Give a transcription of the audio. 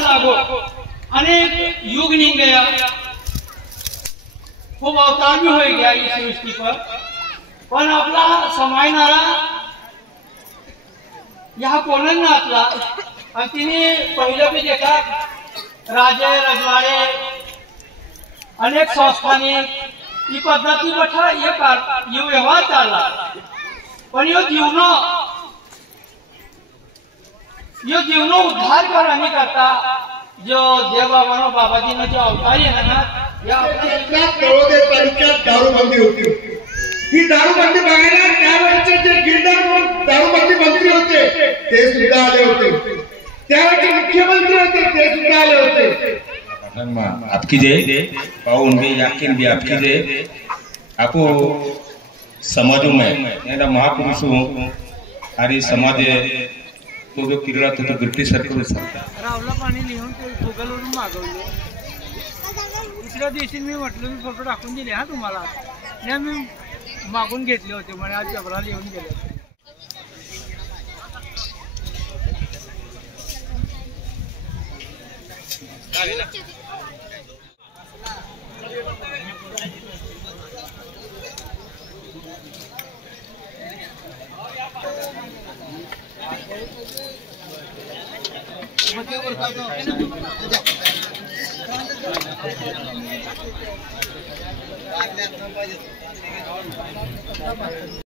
लागो अनेक युग नहीं गया, खूब अवतार भी हो गया इस सृष्टि पर, पण आपला समायनारा या कोणच नाचला आणि तिने पहिलं बी देखा राजे रजवाडे अनेक संस्थांनी ही पद्धती बठा ये व्यवहार चालला, पण यो जीवन उद्धार करने करता जो देवबाबानो बाबाजीने जो अवतारी है ना, या तळोदे तालुक्यात दारूबंदी होती। ही दारूबंदी बघायला त्यावेळेचे जे गिरदार दारूबंदी मंत्री होते ते सुद्धा आले होते, त्यावेळेचे मुख्यमंत्री होते ते सुद्धा आले होते। आपकी जे पाऊन भी याकिन भी आपकी जे आपको समाजों में नेता महापुरुष हूँ आणि समाज तो जो किरला तो ब्रिटिश सरकार रावला पाणी लिहून ते गुगलवरून मागवले, दुसऱ्या दिवशी मी म्हटलं मी फोटो टाकून दिले हा तुम्हाला, या मी मागून घेतले होते म्हणजे आज जबरा लिहून गेले।